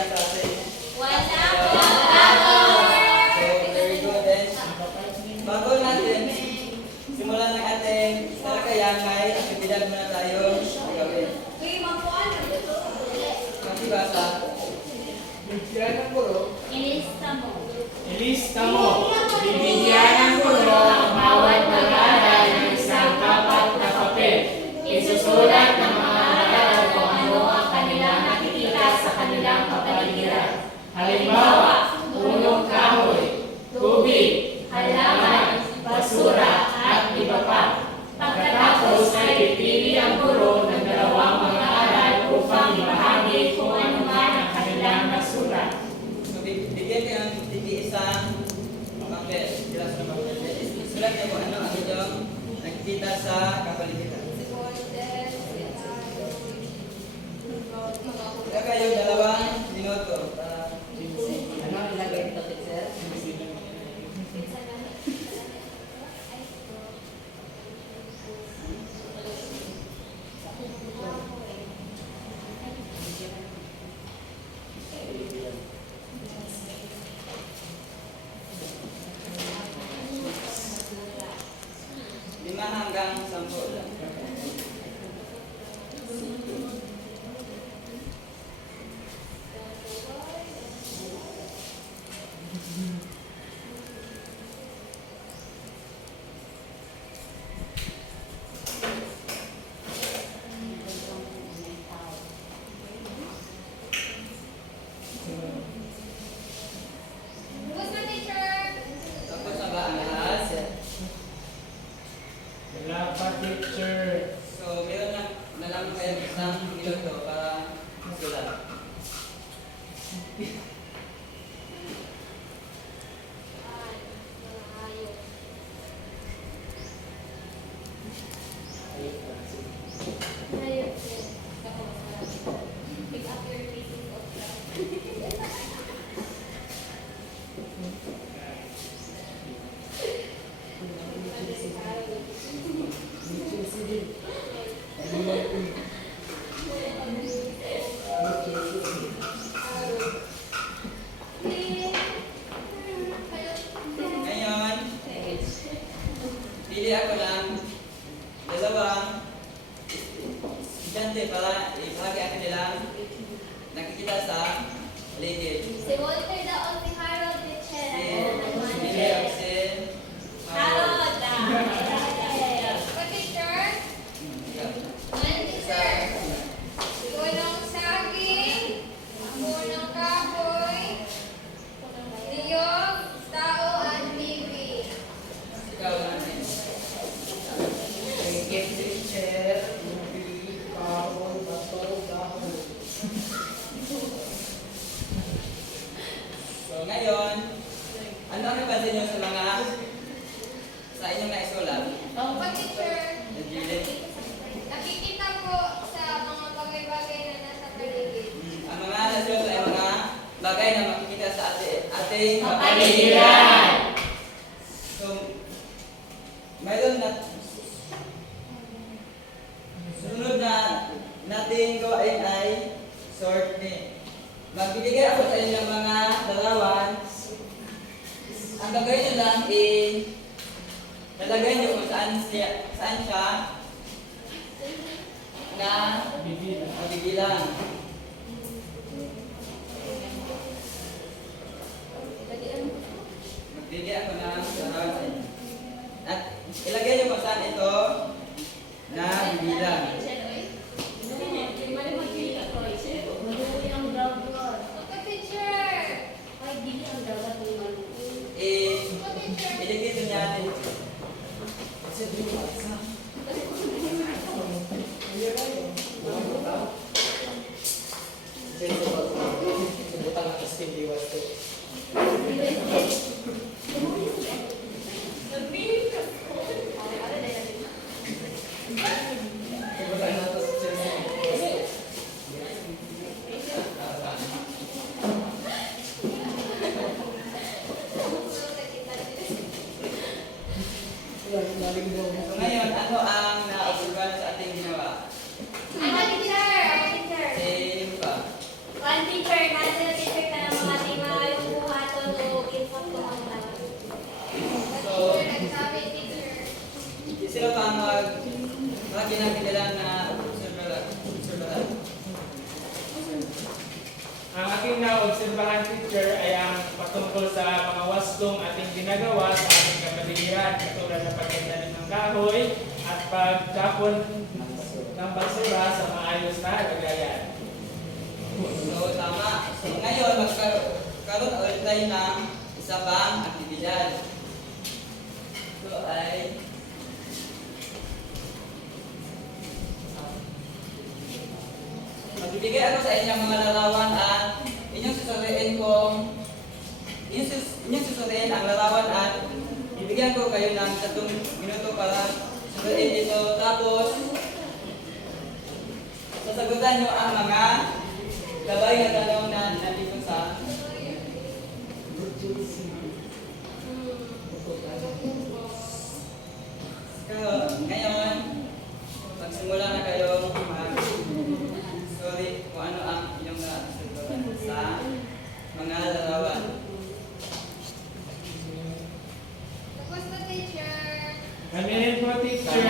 na sa ating Wala po. So, very good. Then, bago natin simulan ng ating talakayan, may aktibidad muna tayo gawin. Uy, magpuan. Magbasa. Bibigyan ng guro. Ilista mo. Ilista mo. Bibigyan ng guro ang bawat mag-aaral ng isang kapat na papel. Isusulat ng mga mag-aaral kung ano ang kanilang nakikita sa kanilang kapaligiran. Halimbawa, punong kahoy, tubig, halaman, basura, at iba pa. Pagkatapos ay pipili ang guro ng dalawang mag-aaral upang ibahagi kung ano man ang kanilang nasulat. So, bigyan kayo ng tigi-isang papel. Kilas na papel. Isulat niyo kung ano ang inyong nakikita sa kapaligiran. Kaya kayo 2 minuto. Ano ilagay ito, teacher? Lima hanggang 10 lang. Gusto, teacher. Tapos na ba ang lahat? Wala pa, teacher. So, meron na lang kayo isang minuto para masulat. Pick up your pieces of craft. Ngayon, pili ako ng dalawang estudyante para ibahagi ang kanilang nakikita sa paligid. Si Walter daw si Harold Richera. Pili ako si Harold. Teacher. Teacher. Ikaw ng saging. Ako ng kahoy. Niyog, tao, at bibi. Ikaw natin. Thank you, teacher. Tubig, kahoy, bato, dahon. So ngayon, ano ang napansin nyo sa inyong naisulat? Opo, teacher. Nagilid. Nakikita po sa mga bagay-bagay na nasa paligid. Ang mga nasulat ay mga bagay na makikita sa ating Kapaligiran. So, mayroon na sunod na nating gawain ay sorting. Magbibigay ako sa inyo ng mga larawan. Ang gagawin nyo lang talagay nyo kung saan siya na mabibilang. Magbigay ako ng larawan sa inyo. At ilagay nyo kung saan ito na bibilang. Opo, teacher. Ilagay nyo niya Subutan ang Christine Diwas to. Subutan na to sa Chelsea. So ngayon, ano ang naobserbahan sa ating ginawa? Ano, teacher? Teacher. Same ba? One teacher, nasa naobserbahan, teacher, ay ang patungkol sa mga wastong ating ginagawa sa ating kapaligiran, katulad ng pagkitanim ng kahoy at pagtapon ng basura sa maayos na lagayan. So, tama. So, ngayon, magkaroon ulit tayo ng isa pang aktibidad. Ito ay magbibigay ako sa inyong mga larawan at inyong susuriin ang larawan at bibigyan ko kayo ng 3 minuto para susuriin dito. Tapos, sasagutan nyo ang mga gabay na tanong na nandito sa ngayon, magsimula na kayong sorry kung ano ang inyong nasagutan sa mga larawan. Tapos na, teacher. Aminin po, teacher.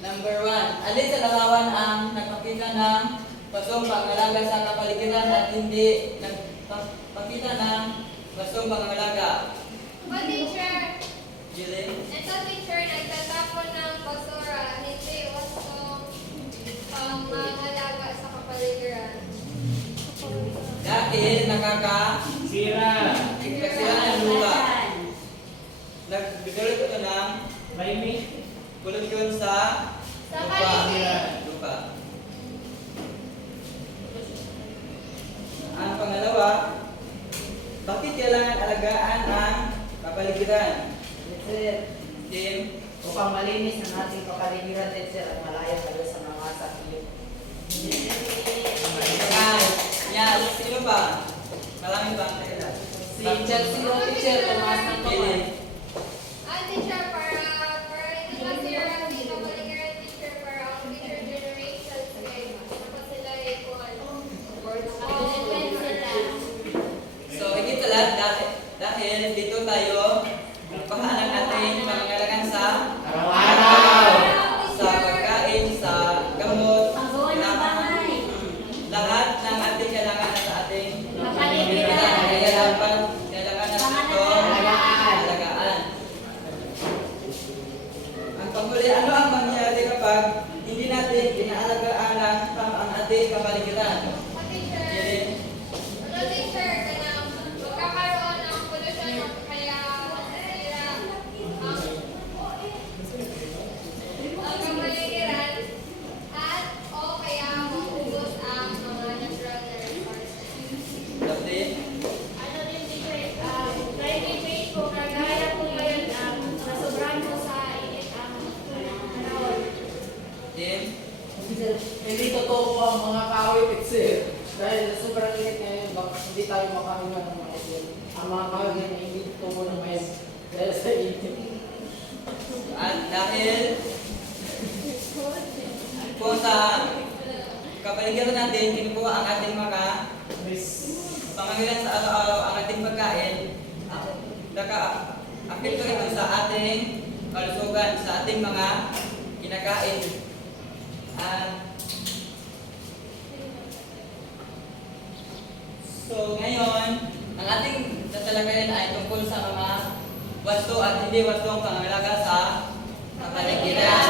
Number 1, alin sa larawan ang nagpakita ng basong pangalaga sa kapaligiran at hindi nagpakita ng basong pangalaga? O, teacher. Jillian? Ito, teacher, nagtatapon ng basura, hindi wastong pangangalaga sa kapaligiran. Dahil Sira. nagkasira ng lupa. Nagbigay ito ng Raimi. polusyon sa Sa lupa. paligid. Lupa. Ang pangalawa, bakit kailangan alagaan ang kapaligiran? Sir, Tim? upang malinis ang ating kapaligiran, sir, at malaya tayo sa mga sakit. Yan. Sino pa? Marami pa ang kailan. Si Chelsea o teacher, tumaas ng kamay. Teacher, para hindi masira ang kapaligiran, teacher, para ang future generations ay dapat sila equal. Open sila. So, higit sa lahat, dahil dito tayo nagpahalang ating pangangalagan sa Araw-araw. sa pagkain, sa gamot, lahat ng ating kailangan na sa ating Kapaligiran. Kaya dapat kailangan natin ito alagaan. Ang panghuli, ano ang mangyayari kapag hindi natin inaalagaan ang ating kapaligiran? Teacher, Jillian? teacher, magkakaroon ng pollution kaya masira ang kapaligiran at o kaya maubos ang mga natural na resources. Lovely? Ano din teacher, climate change po, kagaya po ngayon, nasobrahan po sa init ang panahon. Tim? Sir, hindi totoo po ang mga kahoy, sir. Dahil sobrang init ngayon, baka hindi tayo makahinga ng mga sir. Ang mga kahoy na hindi totoo ng mais dahil sa init. At dahil kung sa kapaligiran natin, kinukuha ang ating mga pangangailangan sa araw-araw, ang ating pagkain, naka-apekto ito sa ating kalusugan, sa ating mga kinakain. So ngayon, ang ating tatalakayin ay tungkol sa mga wasto at hindi wastong pangangalaga sa kapaligiran.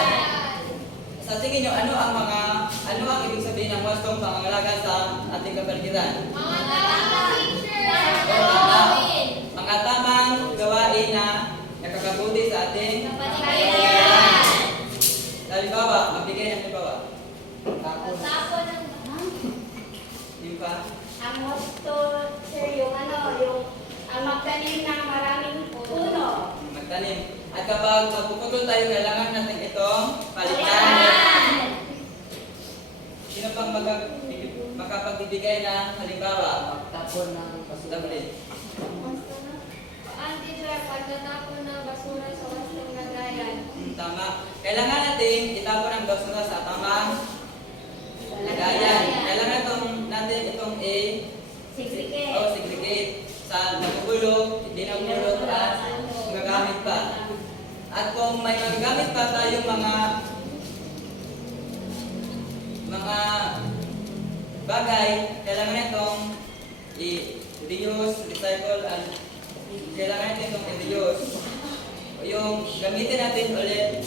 Sa tingin nyo, ano ang ibig sabihin ng wastong pangangalaga sa ating kapaligiran? Mga tamang teacher! Mga tamang gawain na nakakabuti sa ating Kapaligiran! halimbawa, magbigay ng halimbawa. Tapon ng Yung pa, ang motto, sir, yung ang magtanim ng maraming puno. magtanim. At kapag magpuputol tayo, kailangan natin itong palitan. Palitan. Sino pang makapagbibigay ng halimbawa? Tapon ng basura. Lovely. Ang teacher, pagtatapon ng basura sa wastong lagayan. Tama. Kailangan natin itapon ang basura sa tamang lagayan. Kailangan natin itong Segregate. segregate sa nagugulong, hindi nagugulong at magagamit pa. At kung may magagamit pa tayong mga bagay, kailangan itong i-reuse, recycle, and kailangan natin itong i-reuse. Yung gamitin natin ulit,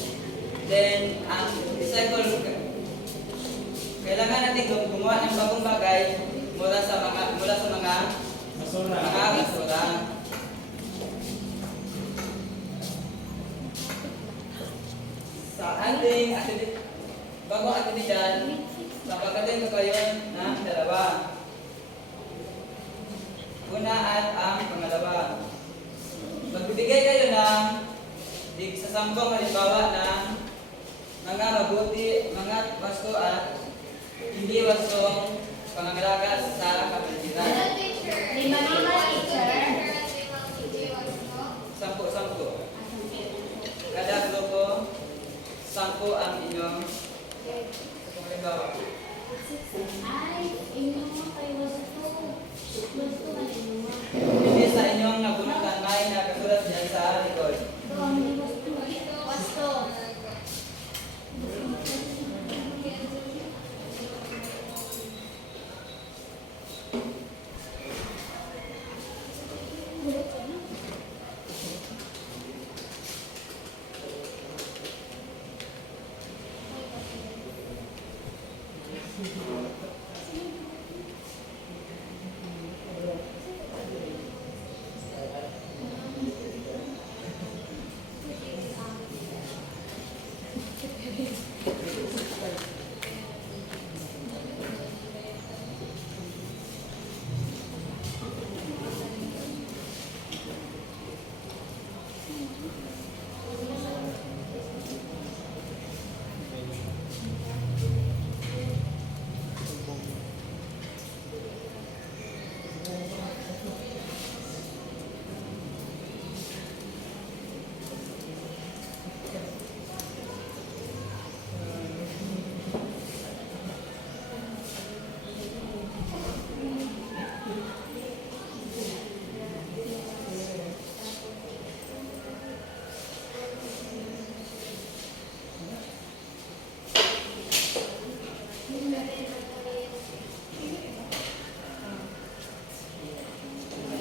then ang recycle, kailangan natin gumawa ng bagong bagay mula sa mga Basura. basura. Sa ating activity, bago aktibidad, sapagatin ko kayo ng dalawa. Una at ang pangalawa. Magbibigay kayo ng sa 10 halimbawa ng mga mabuti, mga wasto at hindi wastong pangangalaga sa kapaligiran. Ano, teacher? Lima, teacher. Limang hindi wasto. 10. Kada grupo, 10 ang inyong halimbawa. Ay, inyong mga kayo gusto. Gusto ka rin mo. Hindi sa inyong nabunutan, may nakasulat dyan sa likod. Ito ang hindi gusto. Gusto.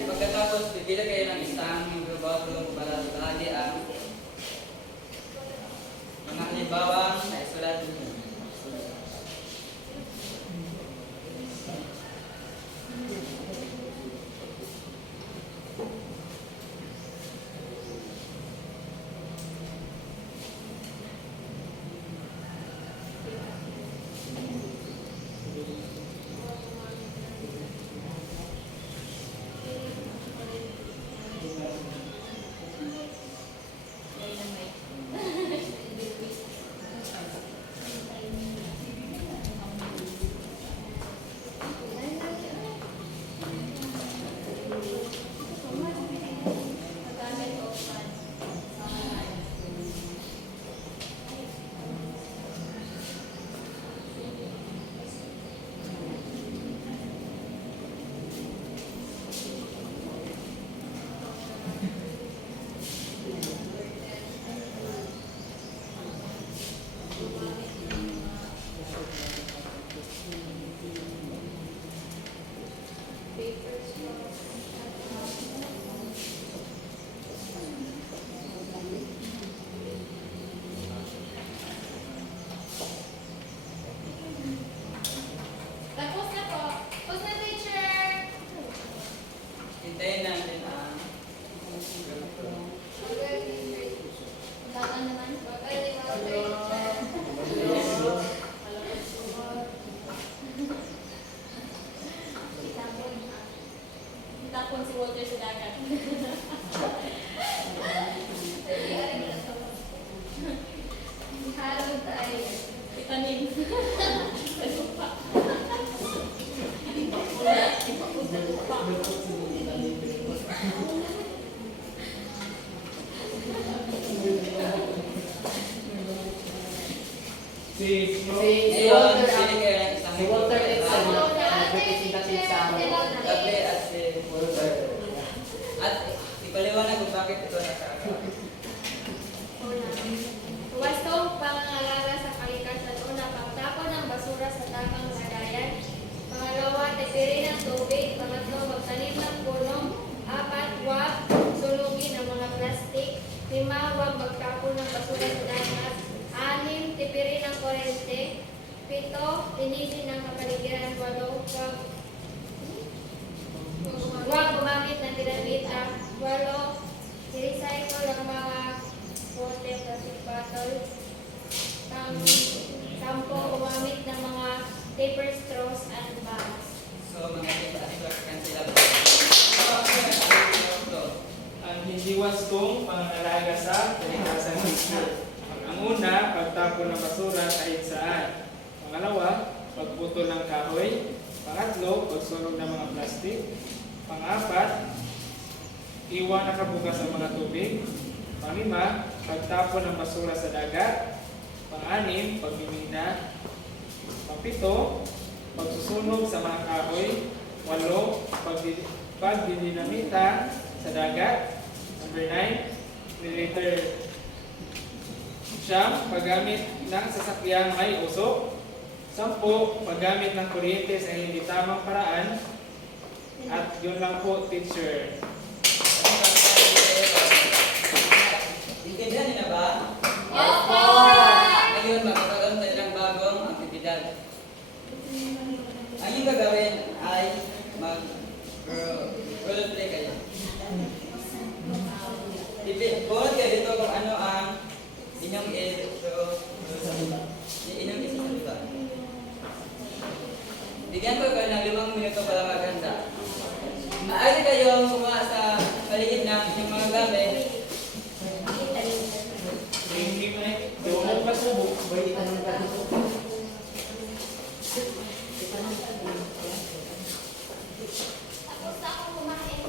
Pagkatapos, bibili kayo ng isang microbathroom para lagi ang mga halimbawa na isulat ninyo. Tapos na po. Tapos na, teacher. Hintayin natin ang Bagan naman. Magaling ako, teacher. Itapon. Itapon si Walter sa dagat. Halo tayo. Itanim. Sa lupa. Si ngayon, bibili kayo ng isang Si Walter Edson, microbathroom. nag-representative sa amin. Gabi at si Walter. At ipaliwanag kung bakit ito nakaka. Wastong pangangalaga sa kalikasan. Una, pagtapon ng basura sa tamang lagayan. Pangalawa, 7, linisin ng kapaligiran. 8, huwag gumamit ng dinamit. 8, i-recycle ang mga bote, plastic bottle. 10, gumamit ng mga paper straws and bags. So, mga atiklasikan sila. Ang hindi wastong pangangalaga sa kalikasan isyu. Ang una, pagtapon ng basura kahit saan. Pangalawa, pagputol ng kahoy. Pangatlo, pagsunog ng mga plastik. Pangapat, iwan nakabukas ang mga tubig. Panglima, pagtapon ng basura sa dagat. Pang-anim, pagmimina. Pang-pito, pagsusunog sa mga kahoy. 8, pagdidinamita sa dagat. Number 9, relator. 9, paggamit ng sasakyang may usok. 10, paggamit ng kuryente sa hindi tamang paraan. At yun lang po, teacher. Intindihan niyo na ba? Opo! Ngayon, magkakaroon tayo ng bagong aktibidad. Ang inyong gagawin ay mag-roleplay kayo. Buhat kayo dito kung ano ang inyong isasalita. Bigyan ko kayo ng 5 minuto para maghanda. Maaari kayo kumuha sa paligid ng inyong mga gamit. Hindi mo na Yung nagpasubok, balitan ng ganito. Tapos na ako kumain.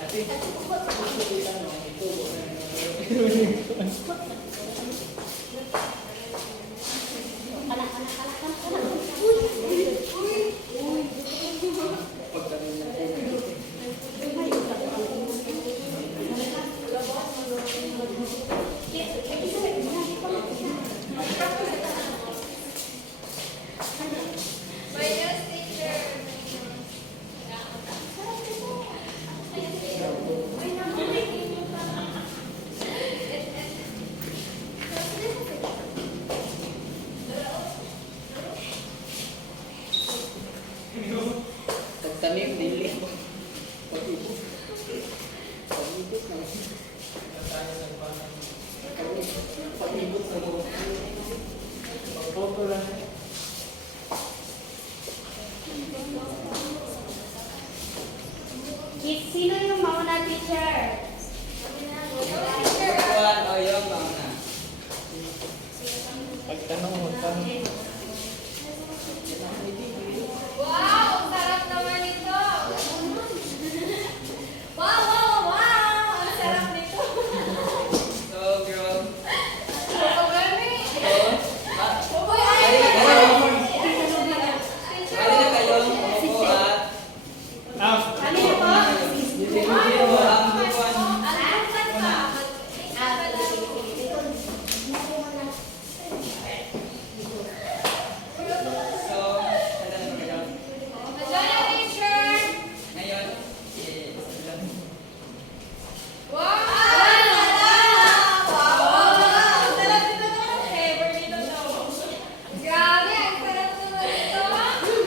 Ate, Minus teacher. Pagtanim, dili. Pag-ibot. Pag-ibot na mo. pagphoto lang. Sino yung mauna, teacher? Kuhan o yung mauna. Pagtanong, magtanong. Wow! Ang sarap naman ito! Wow! Wow! Wow! Ang sarap nito! So, girl. Ang gami! Uy, ay! Bali na kayo, umupo at Kanina po? umupo ang buwan. So, handa na ba kayo? Nandiyan na, teacher! Ngayon, Wow! Wow! Ang sarap nito naman. Ever dito daw. Grabe, ang sarap naman ito.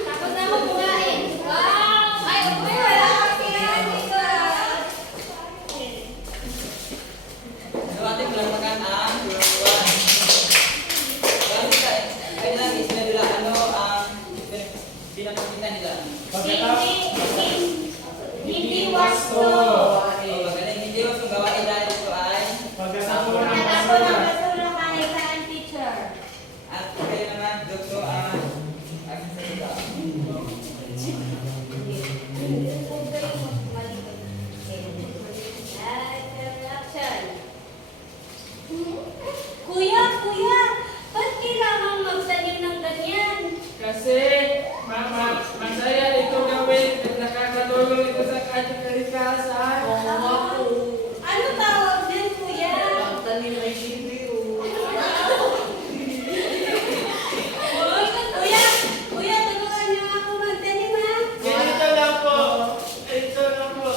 Tapos na ako kumain. Wow! Ay, wala kang kinain dito. so ating palampakan ang buwan. Bali ka, kaya lang isila nila ano ang pinapakita nila. Hindi wasto. So, magaling hindi mo kung gawain dahil ito ay Pagkatapon ng Natapon ang basura. basura kahit saan, teacher. at kayo naman, Dr. ang aking salita. Action. Kuya, kuya, ba't kailangan magtanim ng ganyan? Kasi, masaya ito gawin at nakakatulong ito sa kanyang kalikasan. Ano tawag din, kuya? Pagtanim ay hindi. Kuya, kuya, tulungan niyo ako magtanim, ha? Ganito lang po. Ito lang po.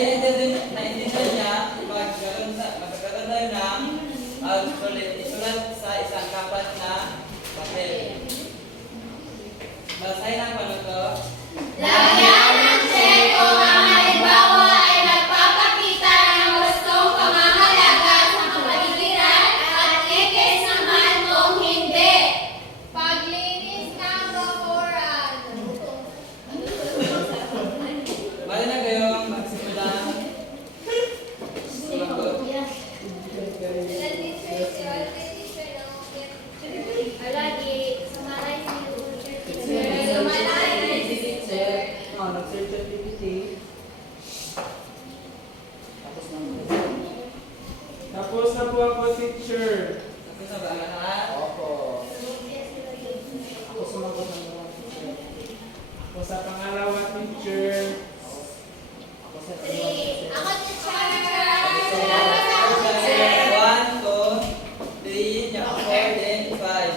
naintindihan niya, magkakaroon tayo ng isulat sa isang kapat na papel. Basahin ang panuto. Lagyan ng check kung ang halimbawa ay nagpapakita ng gustong pangangalaga sa kapaligiran at ikis naman kung hindi. Paglinis ng bakuran. Bali na kayong magsimula. Sumagot. Sila teacher, si Alvin teacher na Lagi, summarize niyo po, teacher. Nag-search activity. Tapos Tapos na po ako, teacher. Tapos na ba ang lahat? Opo. Ako sumagot ng mga teacher. Ako sa pangalawa, teacher. Ako sa Ako teacher. One, two, three, four, then five.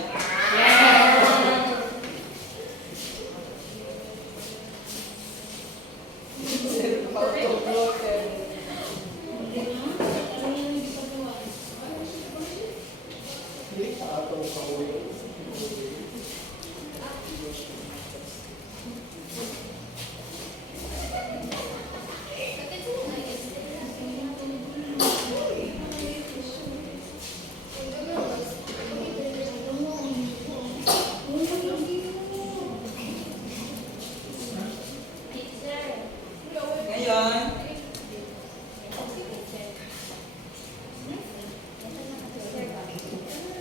Ngayon,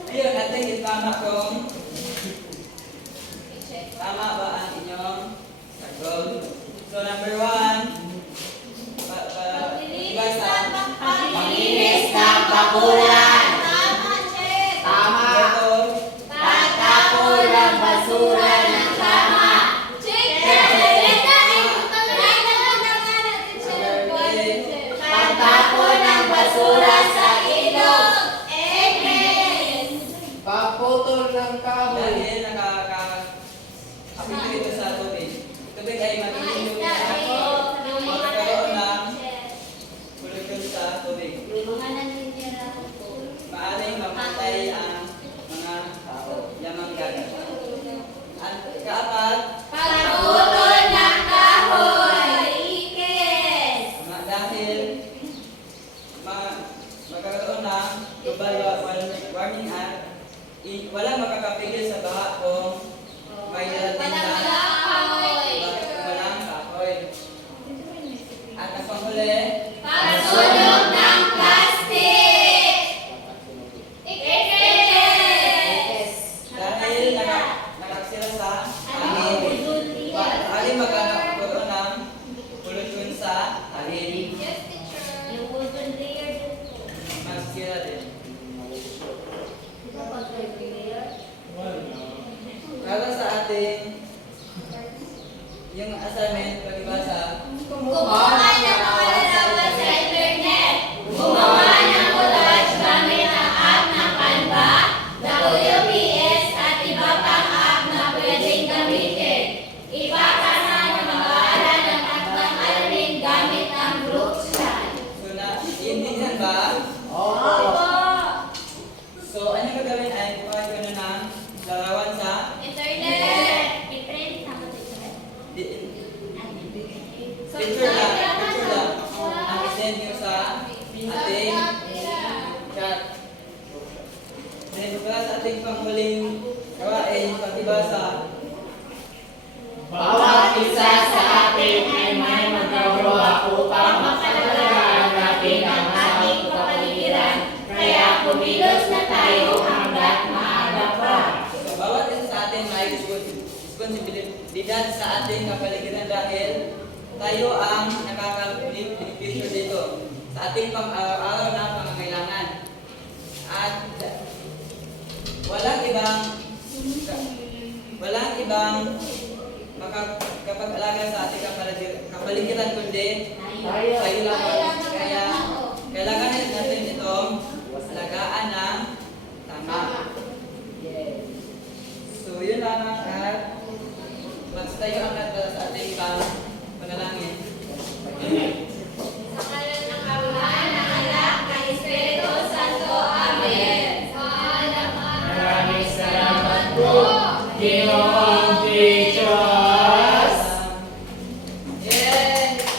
ayun, natin itama kung tama ba ang inyong sagot. So, number one, ibasa. Paglinis ng bakuran. Tama, check. Number two, Pagtapon ng basura ng tama. Check. Pagtapon ng basura sa ilog. Paputol ng kahoy. dahil nakaka-apito ito sa tubig. Tubig ay magiging yung magkakaroon ng pollution sa tubig. Maaring mamatay ang mga tao. Yamang dagat. At kaapat, Pagputol ng kahoy. Ikis. dahil magkakaroon ng global warming at walang makakapigil sa baha kung may darating na walang kahoy. At ang panghuli, Pagsunog ng plastic. Ikis. dahil nakaksira sa hangin, maaring magkakaroon ng pollution sa hangin. Yes, teacher. Magsira din. Para sa ating yung assignment, pagbasa, Gumawa ng mga larawan sa internet. Gumawa ng collage gamit ang app ng Canva, WPS at iba pang app na pwedeng gamitin. Ipapasa ng mga aral ng tatlong alamin gamit ang group chat. so iintindihan ba? Opo. So, ano gagawin ay kuha ko na ng larawan sa Internet. picture lang ang isend nyo sa ating chat. Then, para sa ating panghuling gawain, pagbasa, Bawat isa sa atin ay may magagawa upang makalagaan natin ang ating kapaligiran. Kaya kumilos na tayo hanggat maaga pa. so, bawat isa sa atin may responsibilidad sa ating kapaligiran dahil tayo ang nakaka-beneficio dito sa ating pang-araw na pangangailangan. At walang ibang makakapag-alaga sa ating kapaligiran kundi tayo lang. Kaya kailangan natin itong alagaan ng tama. So yun lamang at magtayo ang lahat para sa ating panalangin.